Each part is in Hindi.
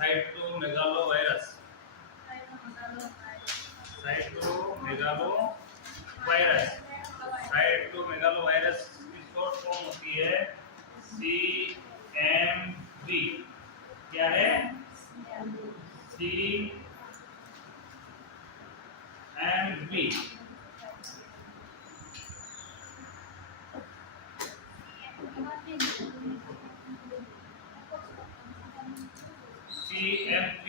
साइटोमेगालोवायरस। साइटोमेगालोवायरस साइटोमेगालोवायरस की शॉर्ट फॉर्म होती है CMV। क्या है? CMV। CMV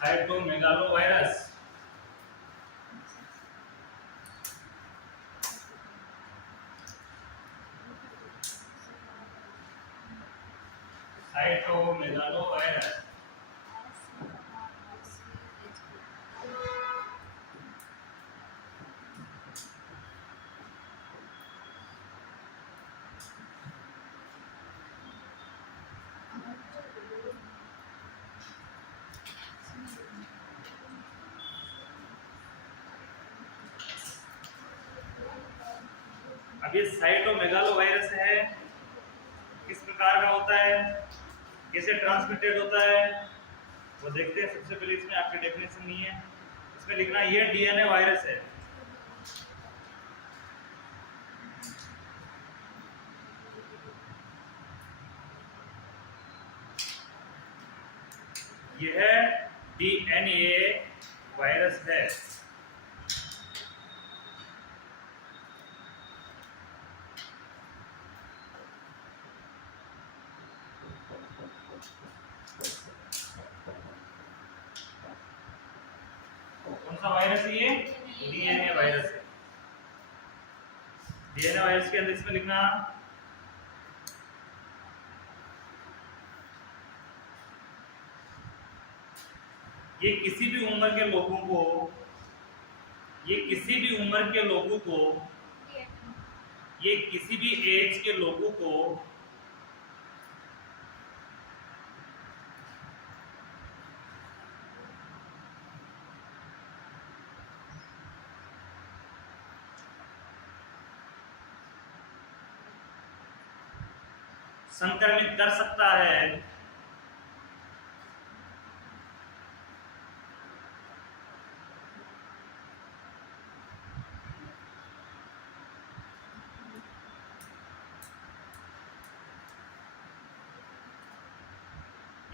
cytomegalovirus. साइटोमेगालोवायरस अब ये साइटोमेगालोवायरस है, किस प्रकार का होता है, कैसे ट्रांसमिटेड होता है, वो देखते हैं। सबसे पहले इसमें आपकी डेफिनेशन नहीं है, इसमें लिखना ये डीएनए वायरस है। यह डीएनए वायरस है। कौन सा वायरस है ये? डीएनए वायरस है। डीएनए वायरस के अंदर इसमें लिखना ये किसी भी उम्र के लोगों को ये किसी भी एज के लोगों को संक्रमित कर सकता है।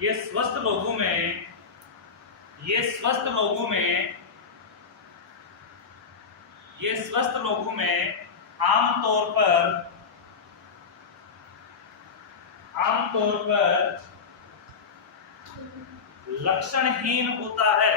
ये स्वस्थ लोगों में आमतौर पर लक्षणहीन होता है।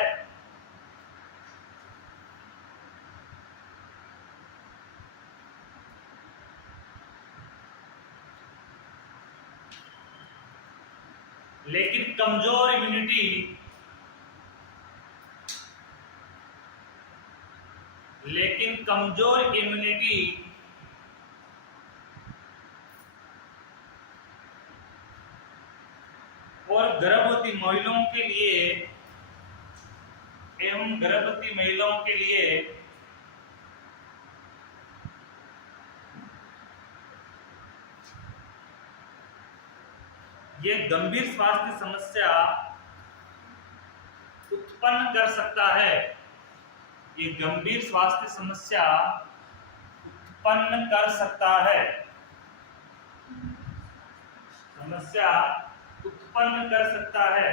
लेकिन कमजोर इम्यूनिटी और गर्भवती महिलाओं के लिए ये गंभीर स्वास्थ्य समस्या उत्पन्न कर सकता है। ये गंभीर स्वास्थ्य समस्या उत्पन्न कर सकता है।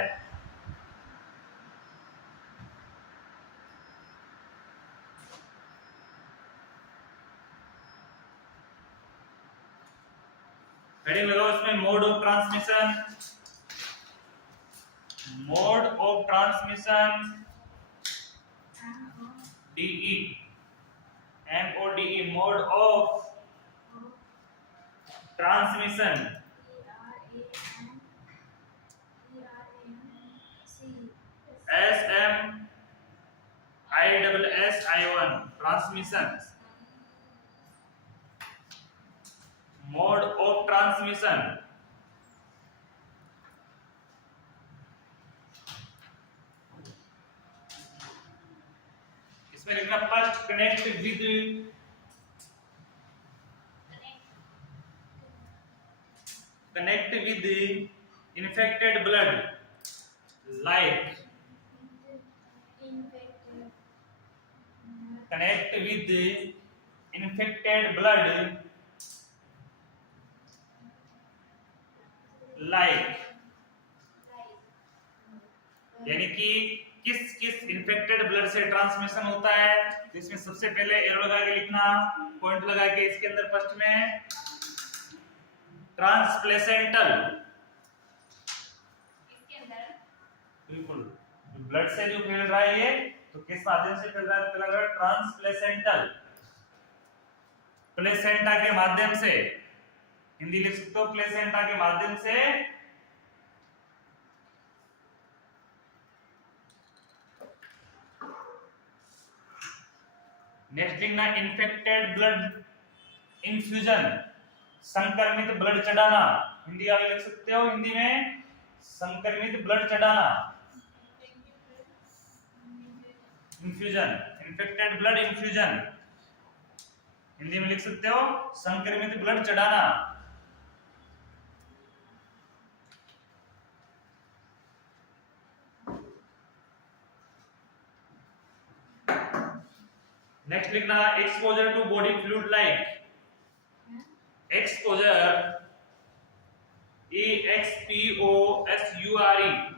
हेडिंग लगाओ इसमें mode of transmission DE MODE mode of transmission SMISSI1 transmission mode of transmission इसमें लिखना first connect with infected blood like connect with infected blood like यानी कि किस किस इन्फेक्टेड ब्लड से ट्रांसमिशन होता है। तो इसमें सबसे पहले एरो लगा के लिखना, पॉइंट लगा के इसके अंदर फर्स्ट में ट्रांसप्लेसेंटल, इसके अंदर बिल्कुल ब्लड से जो फैल रहा है ये तो किस माध्यम से फैल रहा है, तो लग रहा है ट्रांसप्लेसेंटल, प्लेसेंटा के माध्यम से, हिंदी लिख सकते हो प्लेसेंटा के माध्यम से नेक्स्ट लिखना इन्फेक्टेड ब्लड इन्फ्यूजन, संक्रमित ब्लड चढ़ाना, हिंदी आगे लिख सकते हो, हिंदी में संक्रमित ब्लड चढ़ाना, infusion, infected blood infusion, Hindi में लिख सकते हो संक्रमित ब्लड चढ़ाना। नेक्स्ट लिखना exposure to body fluid like, exposure EXPOSURE,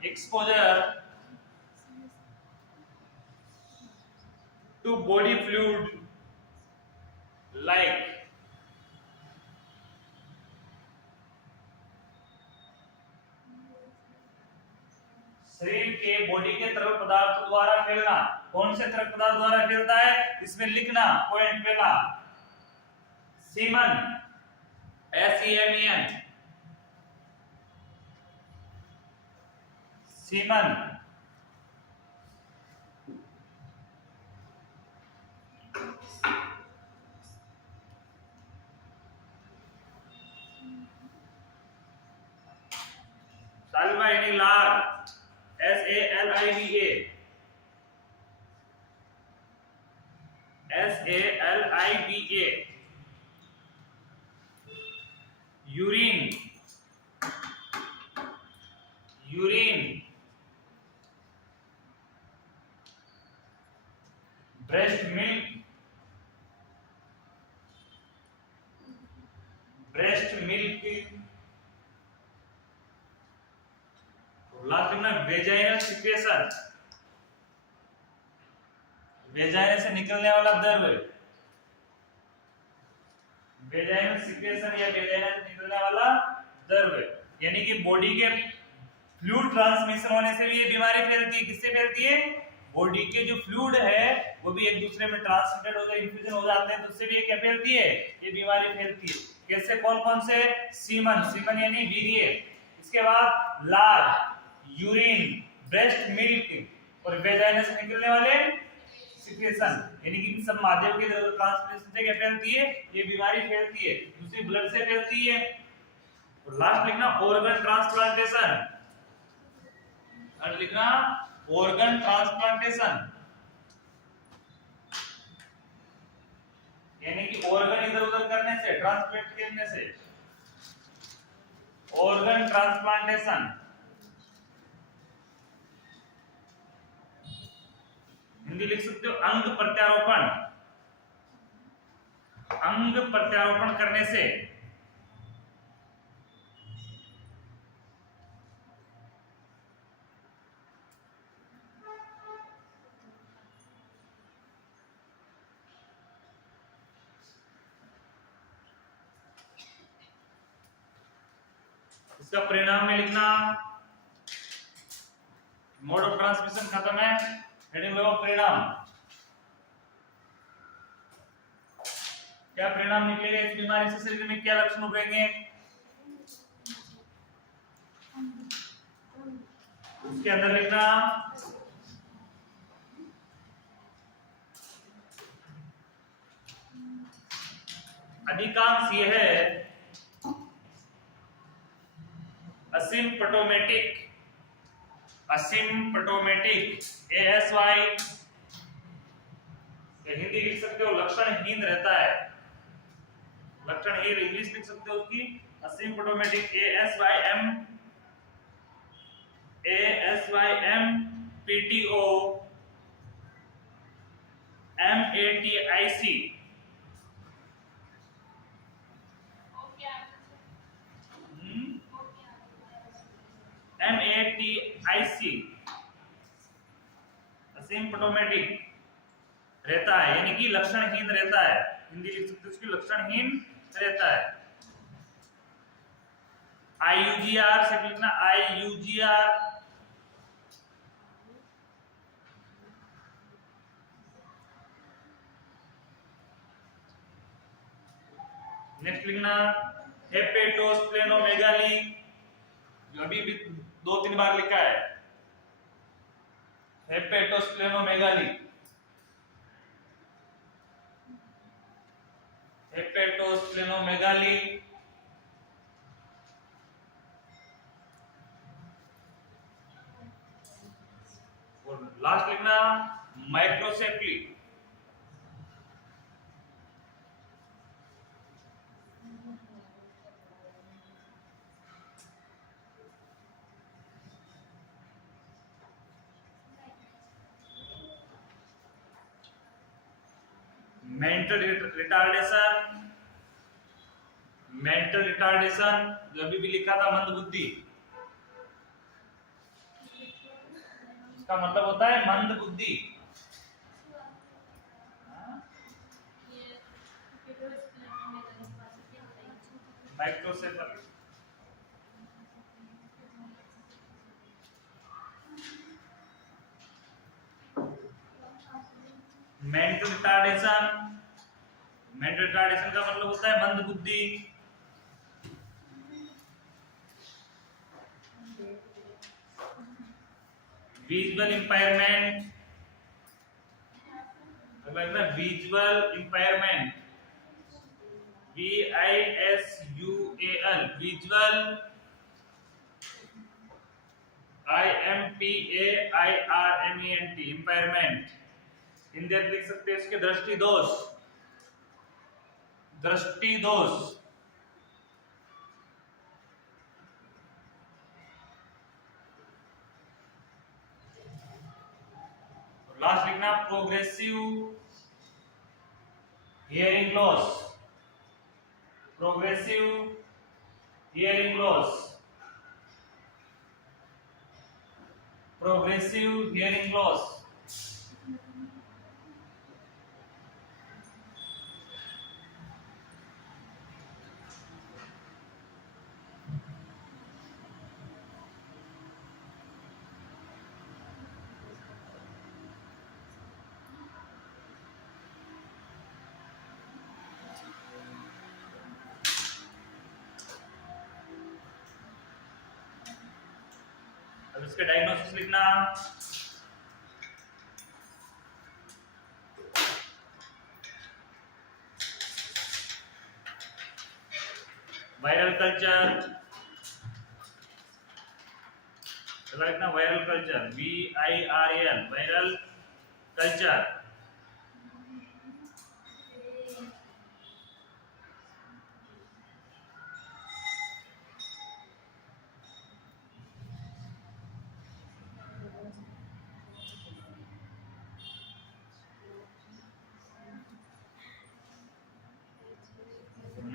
exposure to body fluid like शरीर के बॉडी के तरल पदार्थ द्वारा फैलना, कौन से तरल पदार्थ द्वारा फैलता है, इसमें लिखना पॉइंट पहला सीमन, SEMEN, सीमन, साल्वा यानी लार, SALIVA, SALIVA, urine, urine, breast milk, breast milk, last में वेजाइनल सिक्रेशन, वेजाइना से निकलने वाला द्रव, वेजाइनल सिक्रेशन या वेजाइना से निकलने वाला द्रव, यानी कि बॉडी के फ्लूइड ट्रांसमिशन होने से भी ये बीमारी फैलती है। किससे फैलती है, बॉडी के जो फ्लूइड है वो भी एक दूसरे में ट्रांसमिटेड हो जाए, इन्फ्यूजन हो जाते हैं, तो उससे भी ये क्या फैलती है, ये बीमारी फैलती है। कैसे, कौन कौन से, सीमन, सीमन यानी वीर्य, इसके बाद लार, यूरिन, ब्रेस्ट मिल्क और वेजाइना से निकलने वाले सिक्रेशन, यानी कि इन सब माध्यम के ट्रांसमिशन से क्या फैलती है, ये बीमारी फैलती है। दूसरी ब्लड से फैलती है। और लास्ट लिखना ऑर्गन ट्रांसप्लांटेशन, और लिखना ऑर्गन ट्रांसप्लांटेशन, यानी कि ऑर्गन इधर उधर करने से, ट्रांसप्लांट करने से, ऑर्गन ट्रांसप्लांटेशन। हिंदी लिख सकते हो अंग प्रत्यारोपण, अंग प्रत्यारोपण करने से, इसका परिणाम में लिखना, मोड ऑफ ट्रांसमिशन खत्म है, हेडिंग लो परिणाम, क्या परिणाम निकलेगा इस बीमारी से, शरीर में क्या लक्षण उभरेंगे, उसके अंदर लिखना अधिकांश ये है असिम्प्टोमेटिक, असिम्प्टोमेटिक, ASY या हिंदी लिख सकते हो लक्षणहीन रहता है, लक्षणहीन इंग्लिश लिख सकते हो उसकी असिम्प्टोमेटिक ASYMPTO MATIC असिम्प्टोमेटिक रहता है, यानी कि लक्षणहीन रहता है, हिंदी लिख सकते हो उसकी लक्षणहीन रहता है। IUGR से लिखना IUGR, नेक्स्ट लिखना हेपेटोस्प्लेनोमेगाली, अभी भी 2-3 बार लिखा है हेपेटोस्प्लेनोमेगाली, हेपेटोस्प्लेनोमेगाली। और लास्ट लिखना माइक्रोसेफली, मेंटल रिटार्डेशन जो अभी भी लिखा था मंदबुद्धि, इसका मतलब होता है मंदबुद्धि। माइक्रोसेफली, मेंटल रिटार्डेशन का मतलब होता है मंदबुद्धि। Visual impairment, visual impairment VISUAL, visual IMPAIRMENT, impairment. Hindi में लिख सकते हैं इसके दृष्टि दोष, दृष्टि दोष। लास्ट लिखना progressive hearing loss, progressive hearing loss, progressive hearing loss. अब इसके डायग्नोसिस लिखना वायरल कल्चर, लिखना viral culture VIRAL, viral culture.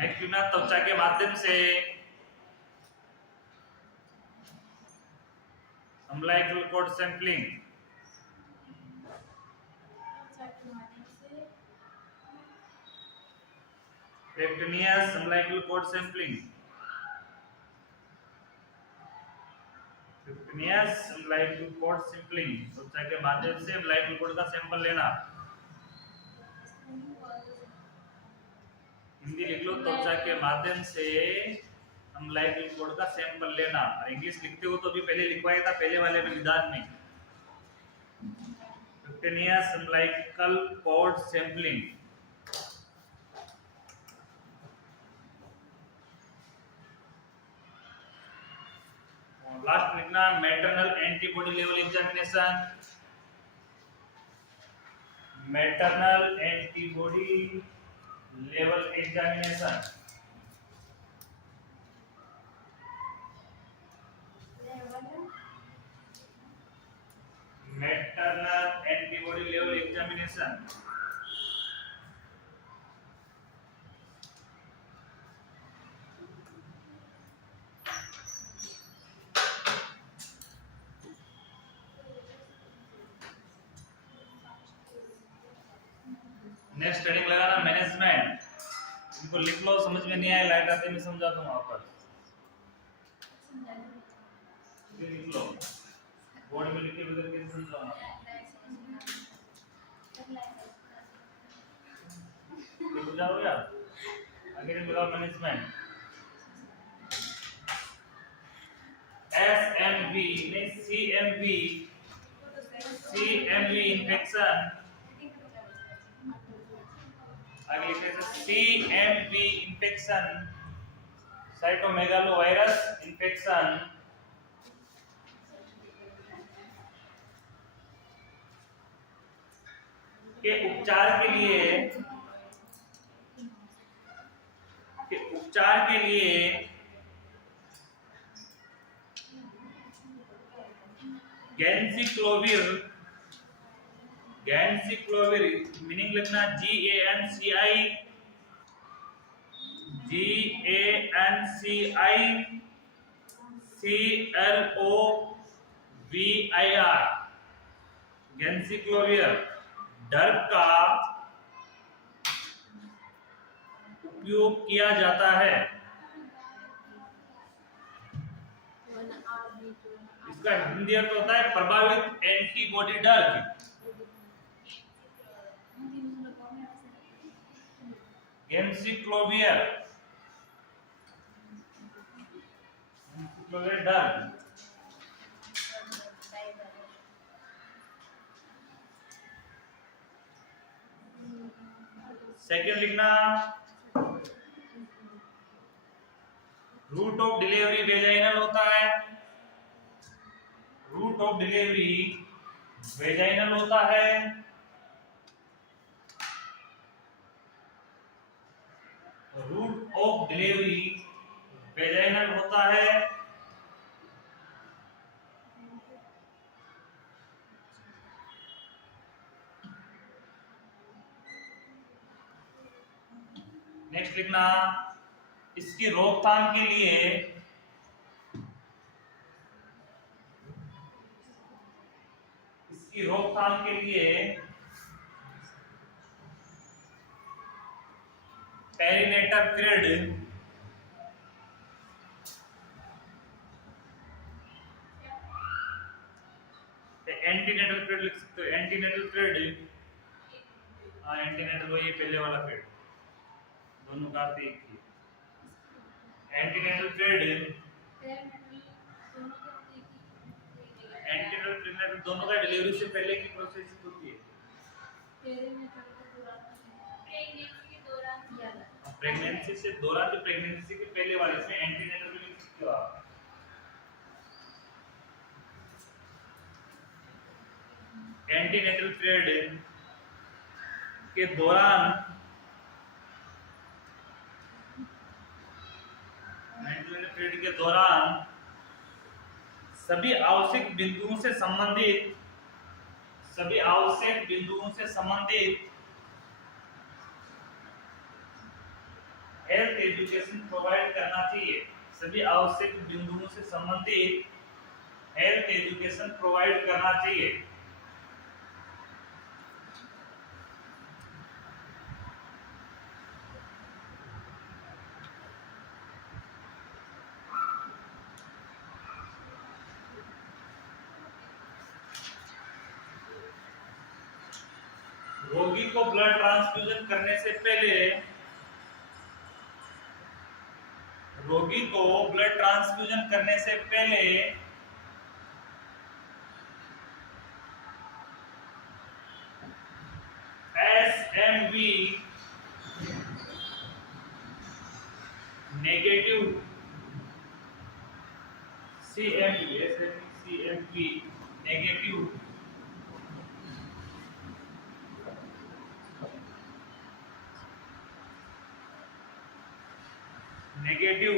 Next लिखना त्वचा के माध्यम से umbilical cord sampling, percutaneous umbilical cord sampling, percutaneous umbilical cord sampling, त्वचा के माध्यम से अम्लाइकल कोड का सैंपल लेना। हिंदी लिख लो त्वचा के माध्यम से अम्लाइकल कोड का सैंपल लेना, और इंग्लिश लिखते हो तो भी पहले लिखवाया था पहले वाले में विधान में, पेक्टिनियस अम्लाइकल कोड सैंपलिंग। लास्ट लिखना maternal antibody level examination, maternal antibody level examination. Maternal antibody level examination. Next heading लगाना मैनेजमेंट। इनको लिख लो, समझ में नहीं आया लाइट आते मैं समझा दूंगा ऊपर। ये लिख लो, बोर्ड में लिख के बगैर कैसे समझाऊंगा। ये बुझा हो गया। आगे लगाओ मैनेजमेंट। एसएमवी नहीं सीएमवी। CMV infection. आगे लिखते हैं सीएमवी इन्फेक्शन, साइटोमेगालोवायरस इन्फेक्शन के उपचार के लिए गैंसिक्लोविर मीनिंग लिखना GANCICLOVIR गैंसिक्लोविर ड्रग का उपयोग किया जाता है। इसका हिंदी अर्थ होता है प्रभावित एंटीबॉडी ड्रग। गैंसिक्लोविर ड्रग। सेकंड लिखना रूट ऑफ डिलीवरी वेजाइनल होता है। रूट ऑफ डिलीवरी वेजाइनल होता है। रूट ऑफ डिलीवरी वेजाइनल होता है। नेक्स्ट लिखना इसकी रोकथाम के लिए पेरिनेटल थ्रेड एंटीनेटल थ्रेड लिख सकते हो। एंटीनेटल थ्रेड एंटीनेटल वही पहले वाला थ्रेड, दोनों का अर्थ एक ही। एंटीनेटल थ्रेड दोनों का डिलीवरी से पहले की प्रोसेस होती है। प्रेगनेंसी से दौरान, जो प्रेगनेंसी के पहले वाले से एंटीनेटल लिख सकते हो आप। एंटीनेटल थ्रेड के दौरान सभी आवश्यक बिंदुओं से संबंधित हेल्थ एजुकेशन प्रोवाइड करना चाहिए। सभी आवश्यक बिंदुओं से संबंधित हेल्थ एजुकेशन प्रोवाइड करना चाहिए। रोगी को ब्लड ट्रांसफ्यूजन करने से पहले एसएमवी नेगेटिव सीएमवी नेगेटिव नेगेटिव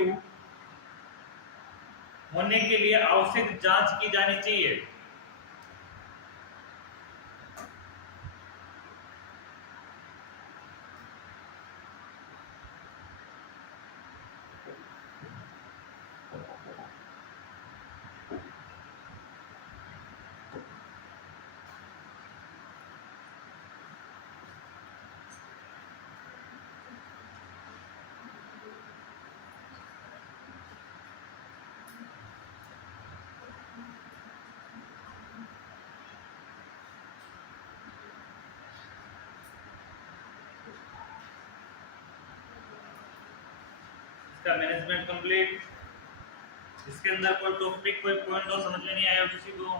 होने के लिए आवश्यक जांच की जानी चाहिए। इसका मैनेजमेंट कंप्लीट। इसके अंदर कोई टॉपिक कोई पॉइंट और समझ में नहीं आया किसी को?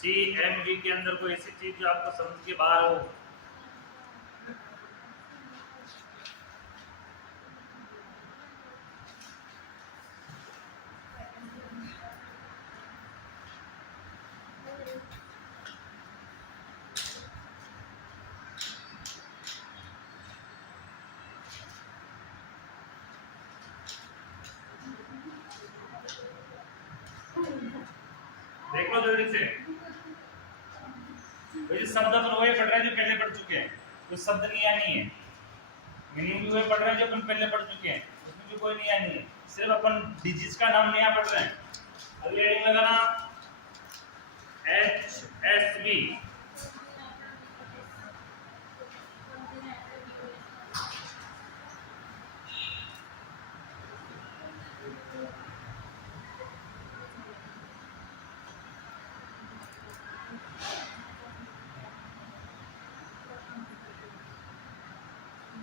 CMV के अंदर कोई ऐसी चीज जो आपको समझ के बाहर हो? देख लो जल्दी से। वही शब्द तो वही पढ़ रहे हैं जो पहले पढ़ चुके हैं, कुछ शब्द नया नहीं है। मीनिंग भी वही पढ़ रहे हैं जो अपन पहले पढ़ चुके हैं, उसमें भी कोई नया नहीं है, सिर्फ अपन डिजीज का नाम नया पढ़ रहे हैं। अगली हेडिंग लगाना HSV।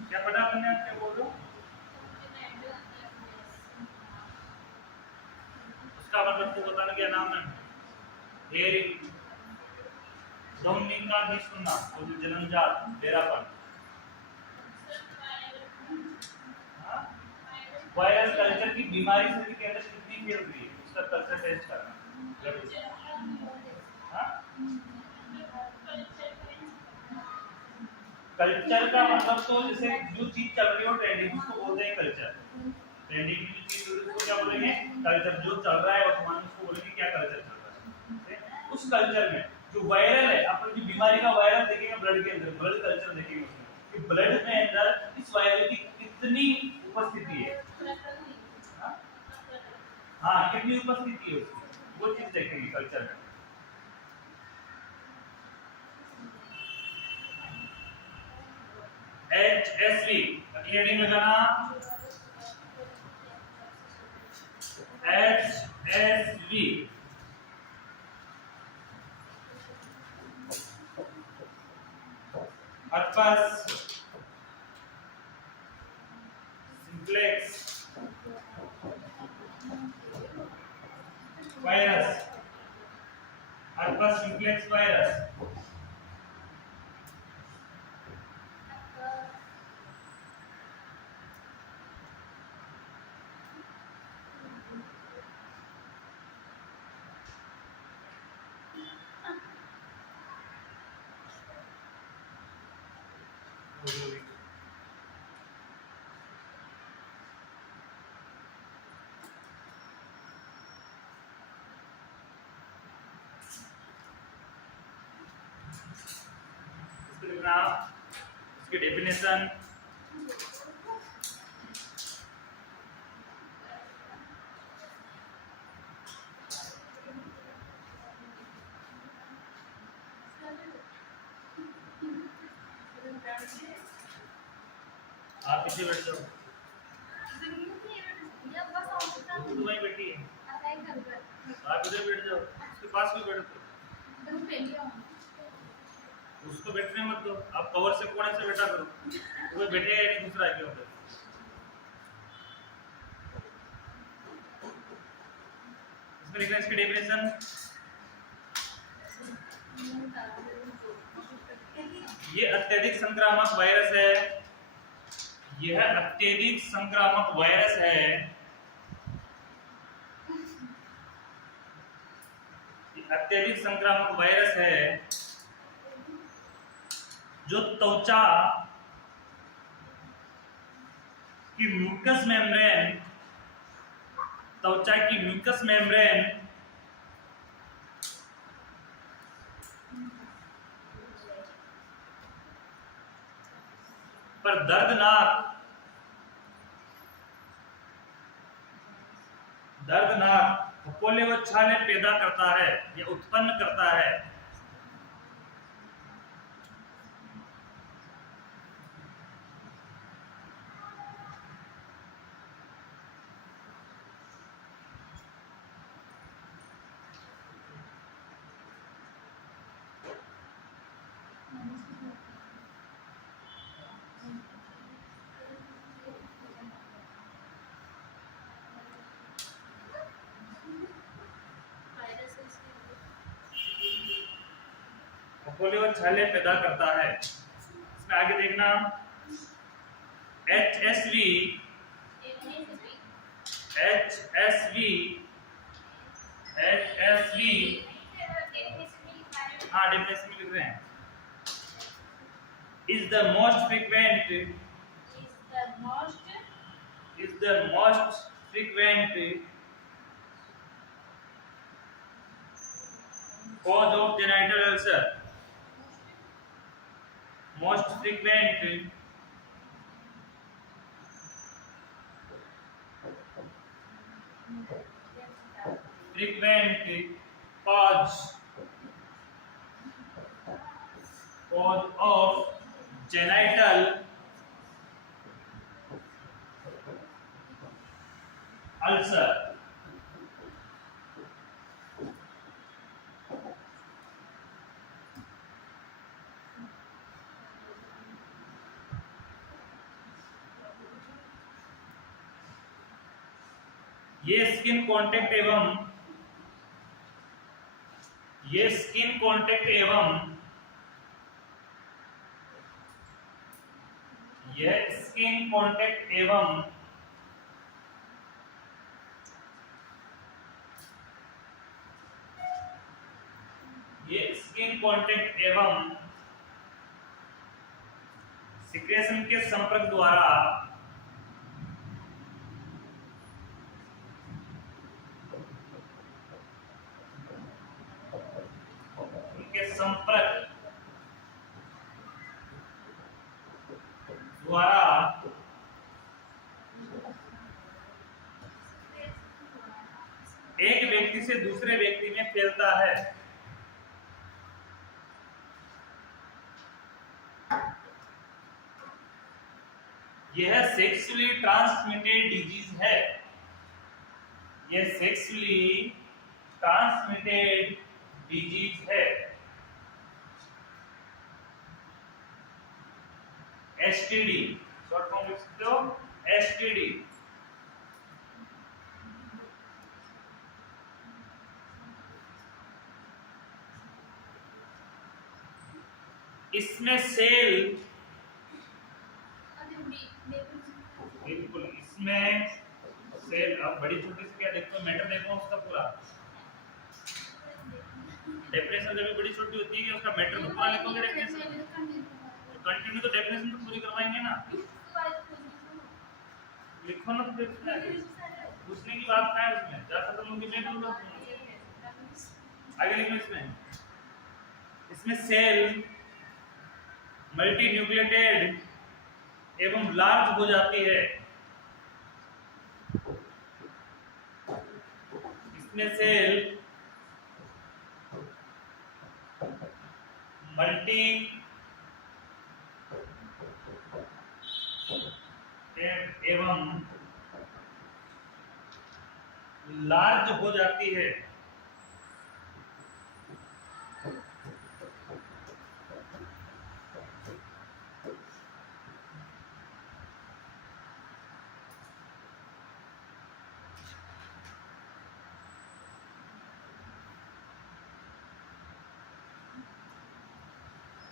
क्या पढ़ा आपने? क्या बोल रहे हो? उसका मतलब तो बताना क्या नाम है? एरिक डोमिनिका डी सुन्ना, तो जन्मजात डेरापन। वायरल कल्चर की बीमारी शरीर के अंदर कितनी फैल रही है उसका कल्चर टेस्ट करना। हाँ? कल्चर का मतलब तो जैसे जो चीज चल रही हो ट्रेंडिंग उसको बोलते हैं कल्चर। ट्रेंडिंग की चीज उसको क्या बोलेंगे? कल्चर। जो चल रहा है वर्तमान में उसको बोलेंगे क्या कल्चर चल रहा है। उस कल्चर में जो वायरल है, अपन जो बीमारी का वायरल देखेंगे ब्लड के अंदर, ब्लड कल्चर देखेंगे उसमें कि ब्लड में अंदर इस वायरल की कितनी उपस्थिति है। हाँ, कितनी उपस्थिति है उसकी, वो चीज देखेंगे कल्चर में। HSV हेडिंग लगाना HSV। herpes simplex virus, herpes simplex virus. इसकी डेफिनेशन आप पीछे बैठ जाओ, वहीं बैठी है, आप इधर बैठ जाओ, उसके पास भी बैठो, उसको बैठने मत दो, आप कवर से कोने से बैठा करो, वो बैठेगा या नहीं दूसरा आगे होगा। इसमें लिखना है इसकी डेफिनेशन, ये अत्यधिक संक्रामक वायरस है, यह अत्यधिक संक्रामक वायरस है, अत्यधिक संक्रामक वायरस है जो त्वचा म्यूकस मेम्ब्रेन, त्वचा की म्यूकस मेम्ब्रेन पर दर्दनाक फफोले व छाले पैदा करता है या उत्पन्न करता है। फफोले व छाले पैदा करता है। इसमें आगे देखना HSV हाँ डेफिनेशन में लिख रहे हैं। is the most frequent cause of genital ulcer. Most frequent cause of genital ulcer. ये स्किन कांटेक्ट एवं सिक्रेशन के संपर्क द्वारा एक व्यक्ति से दूसरे व्यक्ति में फैलता है। यह सेक्सुअली ट्रांसमिटेड डिजीज है। STD शॉर्ट फॉर्म लिख सकते हो STD। इसमें सेल बिल्कुल अब बड़ी छोटी सी क्या देखो मैटर देखो उसका पूरा डेफिनेशन जब बड़ी छोटी होती है कि उसका मैटर पूरा लिखोगे डेफिनेशन कंटिन्यू तो डेफिनेशन तो पूरी करवाएंगे ना। लिखो ना पूछने की बात है उसमें जा खत्म होगी मैं बोलूंगा आगे लिखो। इसमें सेल मल्टी न्यूक्लिएटेड एवं लार्ज हो जाती है। इसमें सेल मल्टी एवं लार्ज हो जाती है।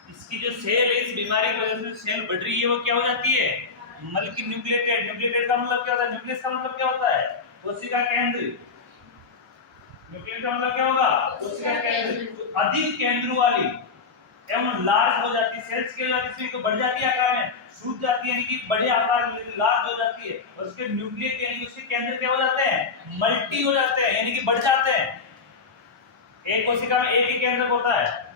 इसकी जो सेल है इस बीमारी की वजह से सेल बढ़ रही है वो क्या हो जाती है मल्टी न्यूक्लिएटेड का मतलब क्या होता है न्यूक्लियस का मतलब क्या होता है कोशिका केंद्र। न्यूक्लियस का मतलब क्या होगा कोशिका केंद्र। अधिक केंद्र वाली एवं लार्ज हो जाती है, सेल्स की वजह से तो बढ़ जाती है आकार में, सूज जाती है यानी कि बड़े आकार में, लार्ज हो जाती है, और उसके न्यूक्लियस यानी कि उसके केंद्र क्या हो जाते हैं, मल्टी हो जाते हैं यानी कि बढ़ जाते हैं। एक कोशिका में एक ही केंद्र होता है,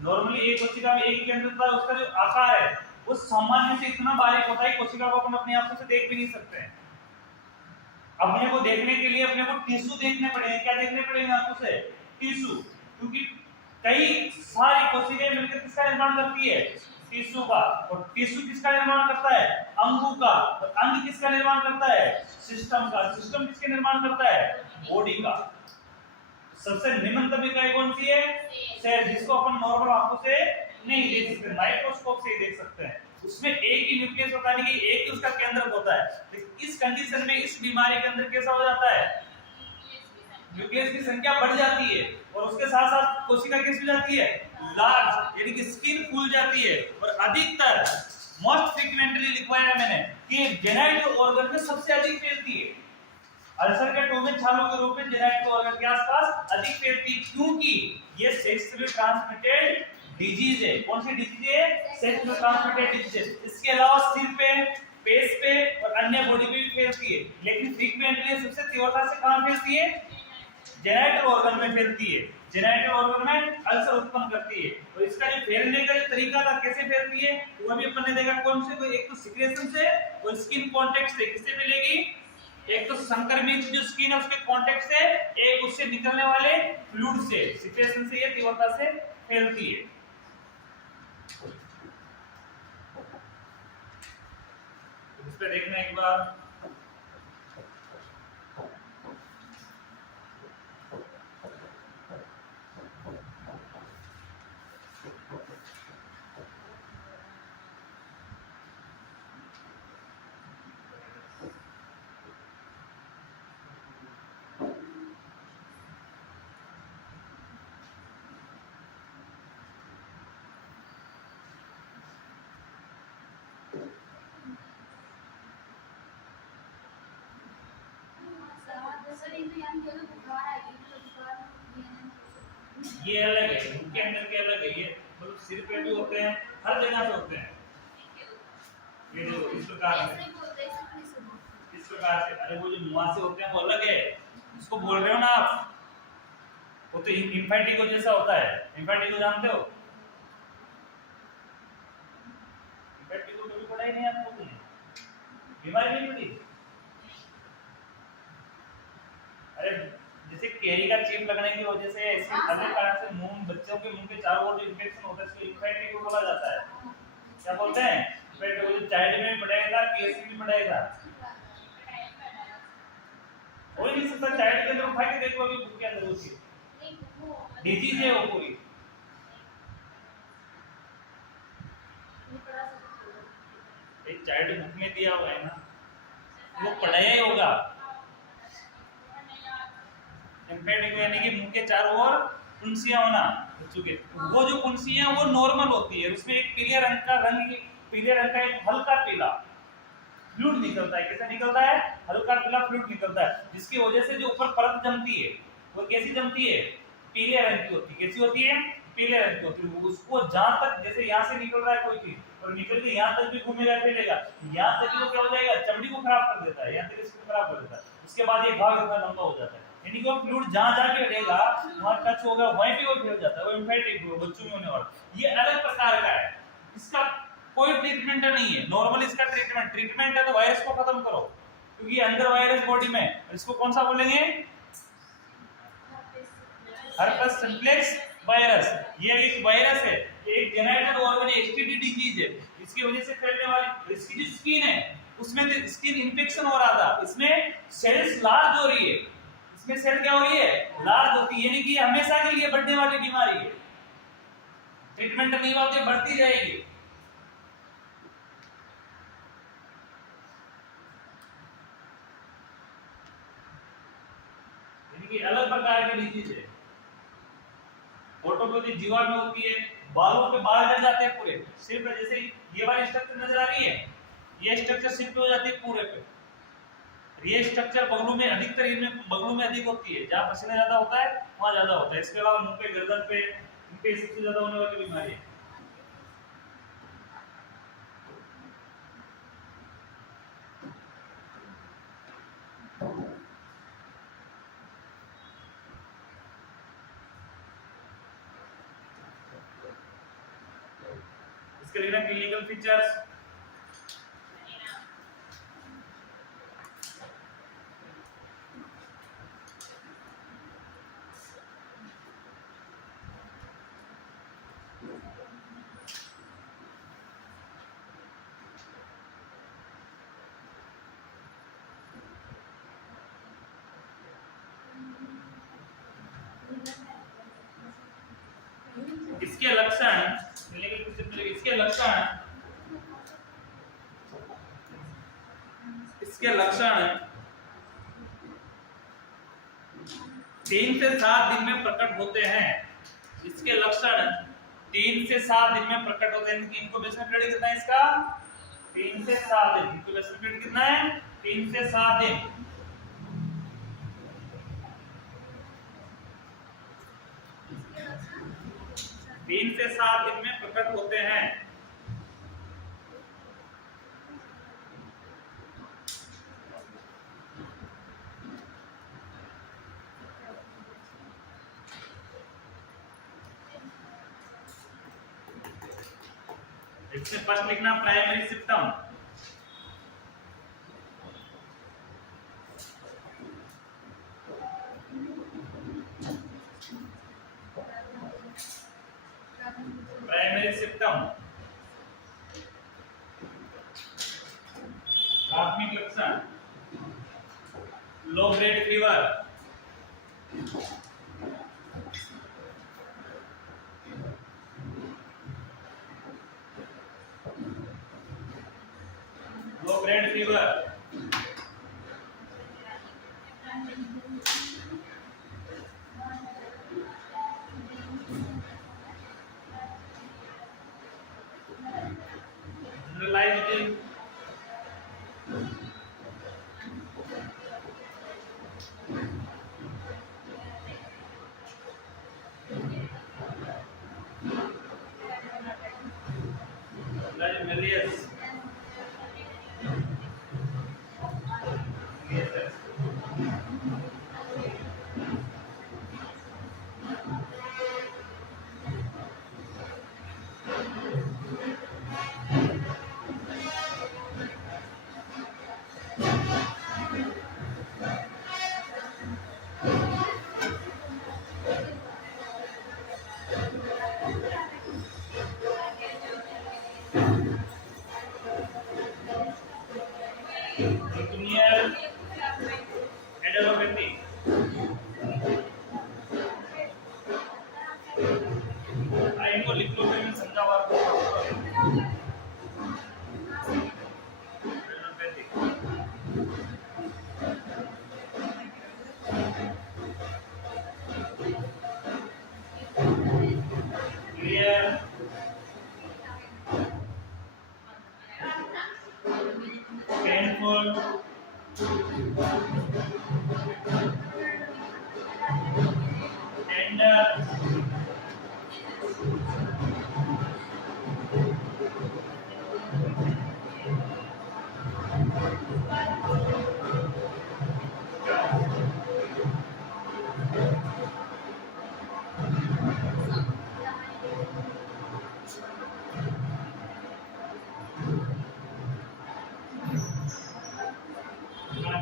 नॉर्मली एक कोशिका में एक ही केंद्र होता है, उसका जो आकार है वो सामान्य से इतना बारीक होता है कोशिका को अपन अपनी आंखों से देख भी नहीं सकते हैं। अपने को देखने के लिए अपने को टिश्यू देखने पड़ेंगे, क्या देखने पड़ेंगे आंखों से, टिश्यू, क्योंकि कई सारी कोशिकाएं मिलकर किसका निर्माण करती है, टिश्यू का, और टिश्यू किसका निर्माण करता है, अंगों का, और अंग किसका निर्माण करता है, सिस्टम का, सिस्टम किसके निर्माण करता है, बॉडी का। सबसे निम्नतम इकाई कौन सी है, सेल, जिसको अपन नॉर्मल आंखों से नहीं देख सकते, माइक्रोस्कोप से ही देख सकते हैं। उसमें एक ही न्यूक्लियस होता है, कि एक ही उसका केंद्र होता है। तो इस कंडीशन में इस बीमारी के अंदर कैसा हो जाता है, न्यूक्लियस की संख्या बढ़ जाती है, और उसके साथ साथ कोशिका कैसी हो जाती है, लार्ज, यानी कि स्किन फूल जाती है। और अधिकतर मोस्ट फ्रीक्वेंटली लिखवाया है मैंने कि जेनाइटल ऑर्गन में सबसे अधिक फैलती है, अल्सर के टोमेन छालों के रूप में जेनाइटल ऑर्गन के आसपास अधिक फैलती है, क्योंकि ये सेक्सुअली ट्रांसमिटेड डिजीज है। कौन सी डिजीज है, सेक्सुअली ट्रांसमिटेड डिजीज। इसके अलावा सिर पे, फेस पे और अन्य बॉडी पे भी फैलती है, लेकिन फ्रीक्वेंटली सबसे तीव्रता से कहां फैलती है, जेनाइटल ऑर्गन में फैलती है, जेनाइटल ऑर्गन में अल्सर उत्पन्न करती है। और इसका जो फैलने का जो तरीका था, कैसे फैलती है वो भी अपन ने देखा, कौन से, एक तो सिक्रेशन से और स्किन कांटेक्ट से। किससे मिलेगी, एक तो संक्रमित जो स्किन है उसके कांटेक्ट से, एक उससे निकलने वाले फ्लूइड से, सिक्रेशन से ये तीव्रता से फैलती है। इस पे देखना एक बार, ये अलग है, उनके अंदर के अलग है, ये मतलब सिर पे भी होते हैं, हर जगह पे होते हैं। ये देखो इस प्रकार से, इस प्रकार से, अरे वो जो मुहासे होते हैं वो अलग है, उसको बोल रहे हो ना आप, वो तो इम्फैटिको जैसा होता है। इम्फैटिको जानते हो, इम्फैटिको कभी पढ़ा ही नहीं आपको, तुमने बीमारी नहीं पड़ी। अरे जैसे केरी का चिप लगने की वजह से, ऐसे अलग कारण से मुंह, बच्चों के मुंह के चारों ओर जो इन्फेक्शन होता है इसको इम्फैटिको बोला जाता है। क्या बोलते हैं, इम्फैटिको। जो चाइल्ड में पढ़ाएगा, केसी में पढ़ाएगा, हो ही नहीं सकता। चाइल्ड के अंदर उठा के देखो अभी बुक के अंदर वो चीज डिजीज है वो पूरी। एक चाइल्ड बुक में दिया हुआ है ना, वो पढ़ाया ही होगा। इम्फैटिको यानी कि मुंह के चारों ओर कुंसियां होना बच्चों के, वो जो कुंसियां वो नॉर्मल होती है, उसमें एक पीले रंग का एक हल्का पीला फ्लूइड निकलता है। कैसे निकलता है, हल्का पीला फ्लूइड निकलता है, जिसकी वजह से जो ऊपर परत जमती है वो कैसी जमती है, पीले रंग की होती है। कैसी होती है, पीले रंग की होती है। उसको जहां तक, जैसे यहाँ से निकल रहा है कोई चीज और निकल के यहाँ तक भी घूमेगा फैलेगा, यहाँ तक वो क्या हो जाएगा, चमड़ी को खराब कर देता है, यहाँ तक इसको खराब कर देता है। उसके बाद ये घाव इतना लंबा हो जाता है, यानी कि वो फ्लूइड जहां जाके रहेगा वहां टच होगा, वहीं पे वो फैल जाता है। वो इम्फैटिको बच्चों में होने वाला, ये अलग प्रकार का है, इसका कोई ट्रीटमेंट नहीं है। नॉर्मल इसका ट्रीटमेंट है तो वायरस को खत्म करो, क्योंकि अंदर वायरस बॉडी में, इसको कौन सा बोलेंगे, हर्पस सिम्प्लेक्स वायरस। ये एक वायरस है, एक जेनाइटल ऑर्गन एसटीडी डिजीज है, इसकी वजह से फैलने वाली। इसकी जो स्किन है उसमें तो स्किन इन्फेक्शन हो रहा था, इसमें सेल्स लार्ज हो रही है, इसमें सेल क्या हो रही है, लार्ज होती है, यानी कि हमेशा के लिए बढ़ने वाली बीमारी है। ट्रीटमेंट नहीं होती, बढ़ती जाएगी। यानी कि अलग प्रकार की डिजीज है। ऑटोप्रोटिक जीवाणु होती है, बालों पे बाल झड़ जाते हैं पूरे सिर पे। जैसे ये वाली स्ट्रक्चर नजर आ रही है, ये स्ट्रक्चर सिर पे हो जाती है पूरे पे। ये स्ट्रक्चर बगलों में, अधिकतर इनमें बगलों में अधिक होती है, जहाँ पसीना ज्यादा होता है वहां ज्यादा होता है। इसके अलावा मुंह पे, गर्दन पे, इनपे सबसे ज्यादा होने वाली बीमारी है। इसके लिए ना क्लिनिकल फीचर्स, इसके लक्षण, इसके लक्षण, इसके लक्षण 3 से 7 दिन में प्रकट होते हैं। इसके लक्षण 3 से 7 दिन में प्रकट होते हैं। इंक्यूबेशन पीरियड कितना है इसका? 3 से 7 दिन। इंक्यूबेशन पीरियड कितना है? 3 से 7 दिन। तीन से 7 दिन में प्रकट होते हैं। इसमें फर्स्ट लिखना प्राइमरी सिम्टम, प्राइमरी सिम्टम, प्राथमिक लक्षण, low grade fever, low grade fever, generalised malaria, adenopathy, इनको लिख लो, फिर मैं समझाऊंगा आपको। एडेनोपैथी, क्लियर, पेनफुल, टेंडर,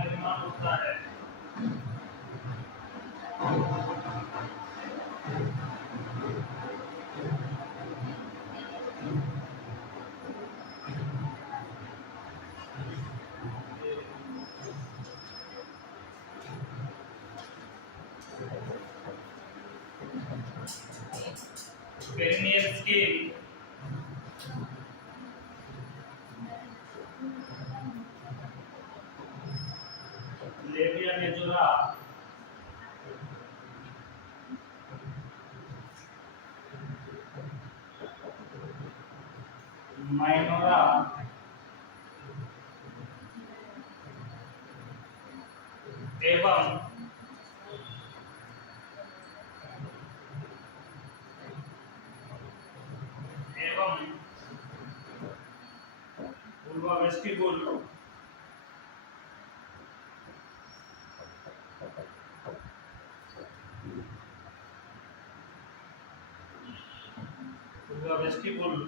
निर्माण होता है। Perineal skin, labia majora, minora, एवं vulva vestibule, vulva vestibule,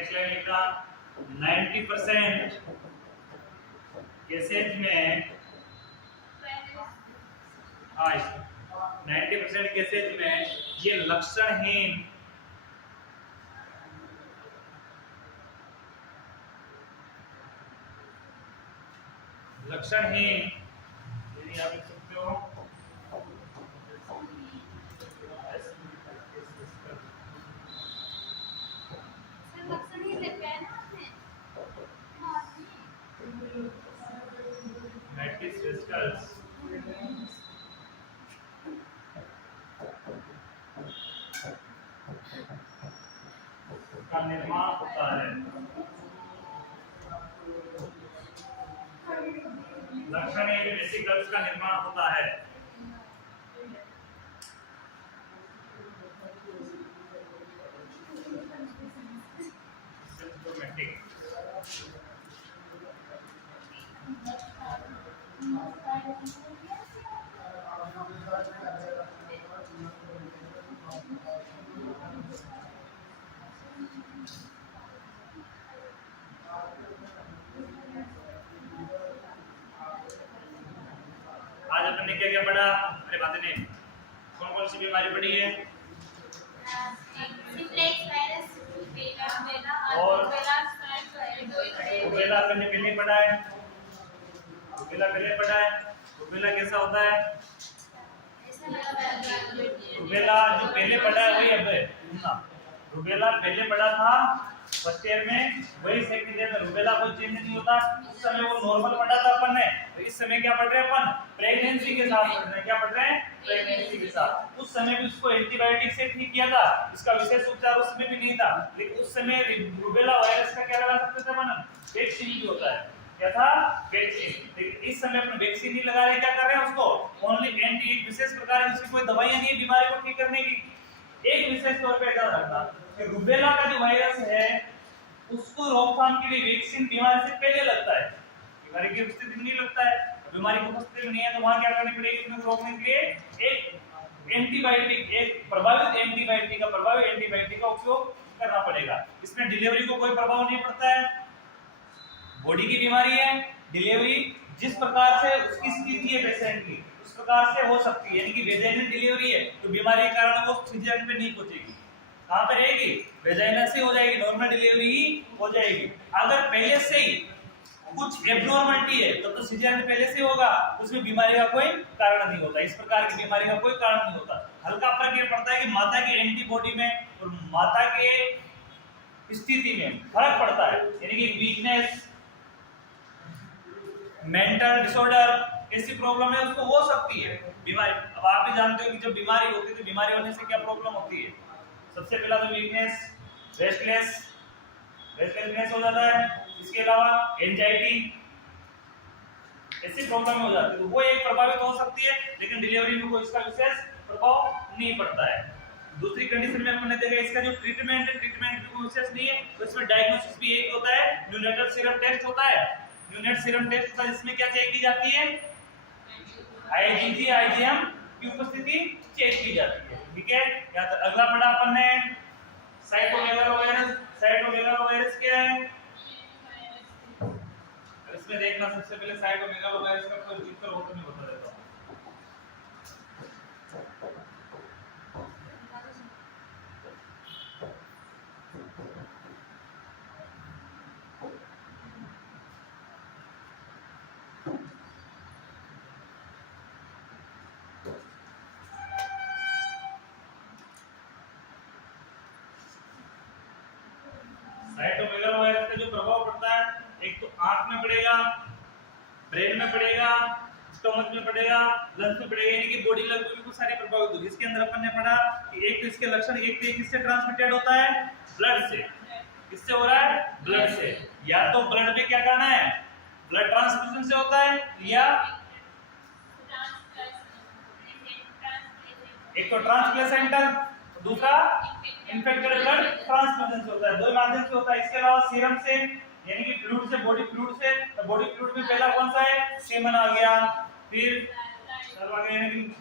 next line लिखा 90% केसेज में 90% केसेज में ये लक्षणहीन यदि आप लिख सकते हो मैट्रिक्स रिजल्ट्स का निर्माण होता है। लक्षणहीन वेसिकल्स का निर्माण होता है। सिम्प्टोमेटिक आज अपन ने क्या पढ़ा? अरे बातें नहीं, कौन कौन सी बीमारी पढ़ी है? सिम्प्लेक्स वायरस, रूबेला और रूबेला अपन ने पहले पढ़ा है। रूबेला कैसा होता है? रूबेला जो पहले पढ़ा है वही अब सुनना। रूबेला पहले पढ़ा था फर्स्ट ईयर में, वही सेकंड ईयर में। रूबेला कोई चेंज नहीं होता। उस समय वो नॉर्मल पढ़ा था अपन ने, तो इस समय क्या पढ़ रहे हैं अपन? प्रेगनेंसी के साथ पढ़ रहे हैं। क्या पढ़ रहे हैं? प्रेगनेंसी के साथ। उस समय भी उसको एंटीबायोटिक से ठीक किया था, इसका विशेष उपचार उस समय भी नहीं था। लेकिन उस समय रूबेला वायरस का क्या लगा सकते थे अपन? वैक्सीन भी होता है। क्या था? वैक्सीन। लेकिन इस समय अपन वैक्सीन नहीं लगा रहे, क्या कर रहे हैं उसको? ओनली एंटी, विशेष प्रकार की उसकी कोई दवाइयां नहीं है बीमारी को ठीक करने की। एक विशेष तौर पे ध्यान रखना कि रूबेला का जो वायरस है उसको रोकथाम के लिए वैक्सीन बीमारी से पहले लगता है। बीमारी की उपस्थिति में नहीं लगता है। बीमारी की उपस्थिति में नहीं है तो वहां क्या करनी पड़ेगी? इसको रोकने के लिए एक एंटीबायोटिक, एक प्रभावित एंटीबायोटिक का उपयोग करना पड़ेगा। इसमें डिलीवरी को कोई प्रभाव नहीं पड़ता है। बॉडी की बीमारी है, डिलीवरी जिस प्रकार से उसकी स्थिति है पेशेंट की उस प्रकार से हो सकती है। यानी कि वेजाइनल डिलीवरी है तो बीमारी के कारण वो सीजन पे नहीं पहुंचेगी। कहां पे रहेगी? वेजाइना से हो जाएगी, नॉर्मल डिलीवरी ही हो जाएगी। अगर पहले से ही कुछ एब्नॉर्मलिटी है तो सीजन में पहले से होगा, उसमें बीमारी का कोई कारण नहीं होता। इस प्रकार की बीमारी का कोई कारण नहीं होता। हल्का फर्क ये पड़ता है कि माता की एंटीबॉडी में और माता के स्थिति में फर्क पड़ता है। यानी कि वीकनेस, मेंटल डिसऑर्डर, ऐसी प्रॉब्लम है उसको हो सकती है बीमारी। अब आप भी जानते हो कि जब बीमारी होती है तो बीमारी होने से क्या प्रॉब्लम होती है? सबसे पहला तो वीकनेस, रेस्टलेसनेस हो जाता है। इसके अलावा एंजाइटी, ऐसी प्रॉब्लम हो जाती है। तो वो एक प्रभावित हो सकती है लेकिन डिलीवरी में कोई इसका विशेष प्रभाव नहीं पड़ता है। दूसरी कंडीशन में हमने देखा इसका जो ट्रीटमेंट है, ट्रीटमेंट भी कोई विशेष नहीं है। तो इसमें डायग्नोसिस भी एक होता है, न्यूनेटल सीरम टेस्ट होता है। न्यूनेट सीरम टेस्ट होता है, इसमें क्या चेक की जाती है? आईजीजी, आईजीएम की उपस्थिति चेक की जाती है। ठीक है। या तो अगला पढ़ा अपन ने साइटोमेगालोवायरस। साइटोमेगालोवायरस क्या है? इसमें देखना सबसे पहले साइटोमेगालोवायरस का कोई चित्र हो तो मैं बता देता हूं। साइटोमेगालोवायरस का जो प्रभाव पड़ता है, एक तो आंख में पड़ेगा, ब्रेन में पड़ेगा, स्टोमक में पड़ेगा, लंग्स में पड़ेगा। यानी कि बॉडी लंग में कुछ सारे प्रभावित होगी। इसके अंदर अपन ने पढ़ा कि एक तो इसके लक्षण, एक तो किससे ट्रांसमिटेड होता है? ब्लड से। किससे हो रहा है? ब्लड से। या तो ब्लड में क्या करना है? ब्लड ट्रांसफ्यूजन से होता है, या एक तो ट्रांसप्लेसेंटल, दूसरा इन्फेक्टेड ब्लड ट्रांसफ्यूजन से होता है। दो माध्यम से होता है। इसके अलावा सीरम से, यानी कि फ्लूइड से, बॉडी फ्लूइड से। तो बॉडी फ्लूइड में पहला कौन सा है? सेमन आ गया, फिर यानी कि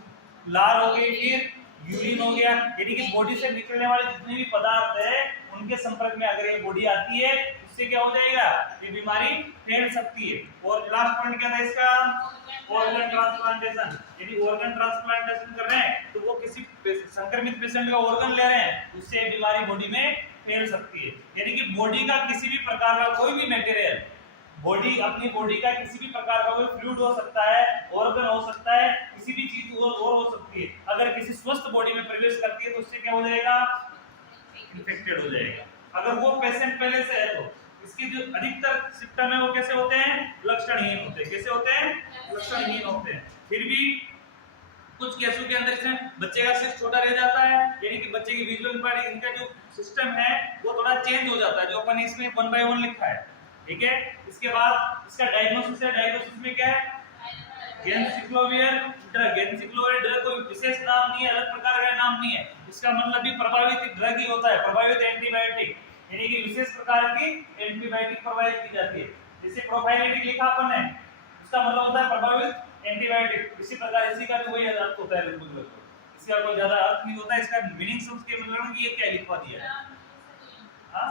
लार हो गई, फिर यूरिन हो गया। यानी कि बॉडी से निकलने वाले जितने भी पदार्थ है उनके संपर्क में अगर ये बॉडी आती है, उससे क्या हो जाएगा, ये बीमारी फैल सकती है। और लास्ट पॉइंट क्या था इसका, ऑर्गन ट्रांसप्लांटेशन। यदि ऑर्गन ट्रांसप्लांटेशन कर रहे हैं तो वो किसी संक्रमित पेशेंट का ऑर्गन ले रहे हैं, उससे ये बीमारी बॉडी में फैल सकती है। यानी कि बॉडी का किसी भी प्रकार का कोई भी मटेरियल, अपनी बॉडी का किसी भी प्रकार का कोई फ्लूइड हो सकता है, ऑर्गन हो सकता है, किसी भी चीज और हो सकती है, अगर किसी स्वस्थ बॉडी में प्रवेश करती है तो उससे क्या हो जाएगा, इन्फेक्टेड हो जाएगा। अगर वो पेशेंट पहले से है तो इसके जो अधिकतर सिम्टम है वो कैसे होते हैं, लक्षणहीन होते हैं। कैसे होते हैं, लक्षणहीन होते हैं। फिर भी कुछ केसों के अंदर इसमें बच्चे का सिर्फ छोटा रह जाता है, यानी कि बच्चे की विजुअल बॉडी, इनका जो सिस्टम है वो थोड़ा चेंज हो जाता है, जो अपन इसमें 1 by 1 लिखा है, ठीक है। इसके बाद इसका डायग्नोसिस है, डायग्नोसिस में क्या है, गेनसिक्लोवियर ड्रग। गेनसिक्लोवियर ड्रग कोई विशेष नाम नहीं है, अलग प्रकार का नाम नहीं है, इसका मतलब भी प्रभावित ड्रग ही होता है, प्रभावित एंटीबायोटिक, यानी कि विशेष प्रकार की एंटीबायोटिक प्रभावित की जाती है। जैसे प्रोफाइलेटिक लिखा अपन ने, इसका मतलब होता है प्रभावित एंटीबायोटिक। इसी प्रकार इसी का भी वही अर्थ होता है, बिल्कुल इसका कोई ज्यादा अर्थ नहीं होता है, इसका मीनिंग समझ के मतलब कि ये क्या लिखवा दिया है, हां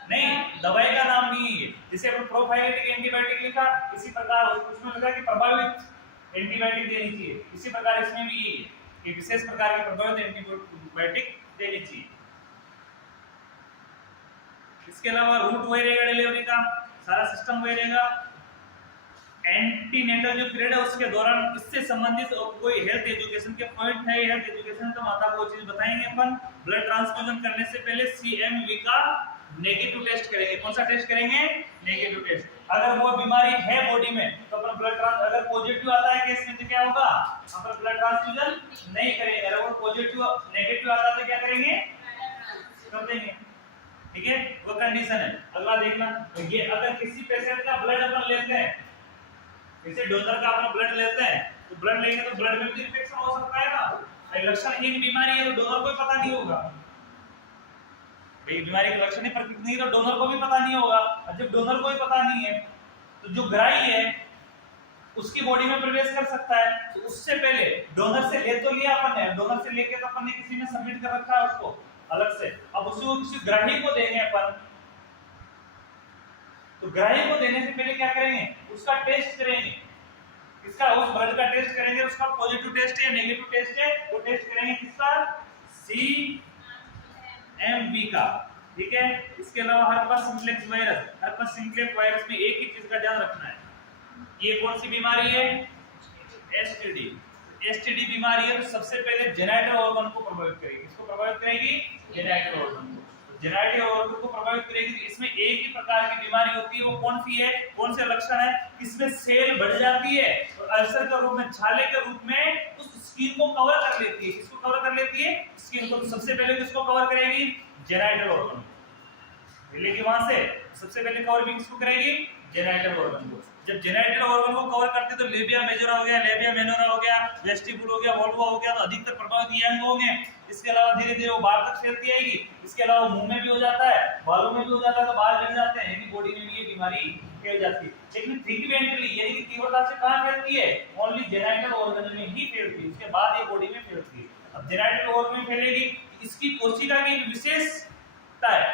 नहीं, दवाई का नाम नहीं है। जैसे अपन प्रोफाइलेटिक एंटीबायोटिक लिखा, इसी प्रकार उसमें लिखा कि प्रभावित एंटीबायोटिक देनी चाहिए, इसी प्रकार इसमें भी यही है कि विशेष प्रकार के प्रभावित एंटीबायोटिक देनी चाहिए। इसके अलावा रूट वही रहेगा डिलीवरी का, सारा सिस्टम वही रहेगा। एंटीनेटल जो पीरियड है उसके दौरान इससे संबंधित कोई हेल्थ एजुकेशन के पॉइंट है, हेल्थ एजुकेशन तो माता को चीज बताएंगे अपन। ब्लड ट्रांसफ्यूजन करने से पहले सीएमवी का नेगेटिव टेस्ट करेंगे। कौन सा टेस्ट करेंगे, नेगेटिव टेस्ट। अगर वो बीमारी है बॉडी में तो अपन ब्लड अगर पॉजिटिव आता है केस में तो क्या होगा, अपन ब्लड ट्रांसफ्यूजन नहीं करेंगे। अगर वो पॉजिटिव नेगेटिव आता है तो क्या करेंगे, कर देंगे, ठीक है, वो कंडीशन है। अगला देखना, ये अगर किसी पेशेंट का ब्लड अपन लेते हैं, जैसे डोनर का अपन ब्लड लेते हैं तो ब्लड लेंगे तो ब्लड में भी इन्फेक्शन हो सकता है ना। लक्षणहीन बीमारी है तो डोनर को पता नहीं होगा, भाई बीमारी के लक्षण ही प्रकट नहीं तो डोनर को भी पता नहीं होगा। और जब डोनर को ही पता नहीं है तो जो ग्राही है उसकी बॉडी में प्रवेश कर सकता है। तो उससे पहले डोनर से ले तो लिया अपन ने, डोनर से लेके तो अपन ने किसी ने सबमिट कर रखा है उसको अलग से, अब उसको किसी ग्राही को देंगे अपन। तो ग्राही को देने से पहले क्या करेंगे, उसका टेस्ट करेंगे, किसका, उस ब्लड का टेस्ट करेंगे, उसका पॉजिटिव टेस्ट है नेगेटिव टेस्ट है, वो टेस्ट करेंगे किसका, सीएमवी का, ठीक है। इसके अलावा herpes simplex virus, herpes simplex virus में एक ही चीज का ध्यान रखना है, ये कौन सी बीमारी है, एसटीडी। एसटीडी बीमारी है तो सबसे पहले जेनिटल ऑर्गन को प्रभावित करेगी। किसको प्रभावित करेगी, जेनिटल ऑर्गन को। जेनिटल ऑर्गन को प्रभावित करेगी तो इसमें एक ही प्रकार की बीमारी होती है, वो कौन सी है, कौन से लक्षण है, इसमें सेल बढ़ जाती है और अल्सर के रूप में, छाले के रूप में उस स्किन को कवर कर लेती है। किसको कवर कर लेती है, स्किन को। तो सबसे पहले किसको कवर करेगी, जेनिटल ऑर्गन को, लेकिन वहां से सबसे पहले कवर भी किसको करेगी, जेनिटल ऑर्गन को। जब जेनिटल ऑर्गन को कवर करते तो लेबिया मेजोरा हो गया, लेबिया मेनोरा हो गया, वेस्टिबुल हो गया, वोल्वा हो गया, तो अधिकतर प्रभावित ये अंग होंगे। इसके अलावा धीरे धीरे वो बाहर तक फैलती आएगी। इसके अलावा मुंह में भी हो जाता है, बालों में भी हो जाता है, तो बाल जल जाते हैं, यानी बॉडी में भी ये बीमारी फैल जाती है। लेकिन फ्रीक्वेंटली यानी कि तीव्रता से कहां फैलती है, ओनली जेनिटल ऑर्गन में ही फैलती है, उसके बाद ये बॉडी में फैलती है। अब जेनिटल ऑर्गन में फैलेगी, इसकी कोशिका की विशेषता है,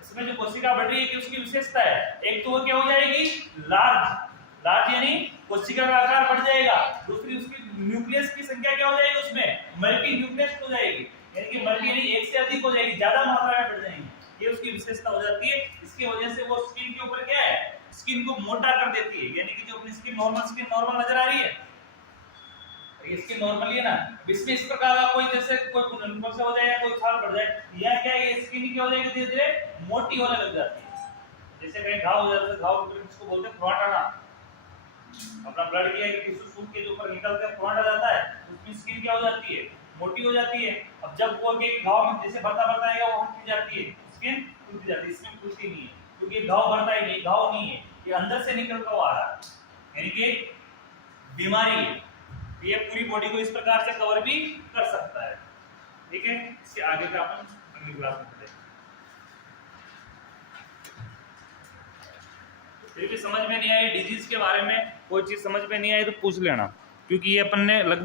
इसमें जो कोशिका बढ़ रही है कि उसकी विशेषता है, एक तो वो क्या हो जाएगी, लार्ज यानी कोशिका का आकार बढ़ जाएगा। दूसरी उसकी न्यूक्लियस की संख्या क्या हो जाएगी, उसमें मल्टी न्यूक्लियस हो जाएगी, यानी कि मल्टी यानी एक से अधिक हो जाएगी, ज्यादा मात्रा में बढ़ जाएंगी। ये उसकी विशेषता हो जाती है। इसकी वजह से वो स्किन के ऊपर क्या है, स्किन को मोटा कर देती है, यानी कि जो अपनी स्किन नॉर्मल नजर आ रही है, ये स्किन नॉर्मली है ना, इसमें इस प्रकार का कोई जैसे कोई पुनर्वसन हो जाए या कोई छाल बढ़ जाए, या क्या ये स्किन क्या हो जाएगी, धीरे धीरे मोटी होने लग जाती है। जैसे कहीं घाव हो जाता है, घाव जिसको बोलते हैं फ्रॉट आना, अपना ब्लड किया कि टिश्यू सूट के जो ऊपर निकल कर फ्रॉट आ जाता है, उसकी स्किन क्या हो जाती है, मोटी हो जाती है। अब जब वो के घाव में जैसे बढ़ता आएगा वो खुलती जाती है, स्किन खुलती जाती है, इसमें खुलती नहीं है क्योंकि घाव बढ़ता ही नहीं, घाव नहीं है, ये अंदर से निकल कर आ रहा है, यानी कि बीमारी है। ये पूरी बॉडी को इस प्रकार से कवर भी कर सकता है, ठीक है। इसके आगे का अपन अगली क्लास में पढ़ेंगे। फिर भी समझ में नहीं आई डिजीज के बारे में, कोई चीज समझ में नहीं आई तो पूछ लेना, क्योंकि ये अपन ने लगभग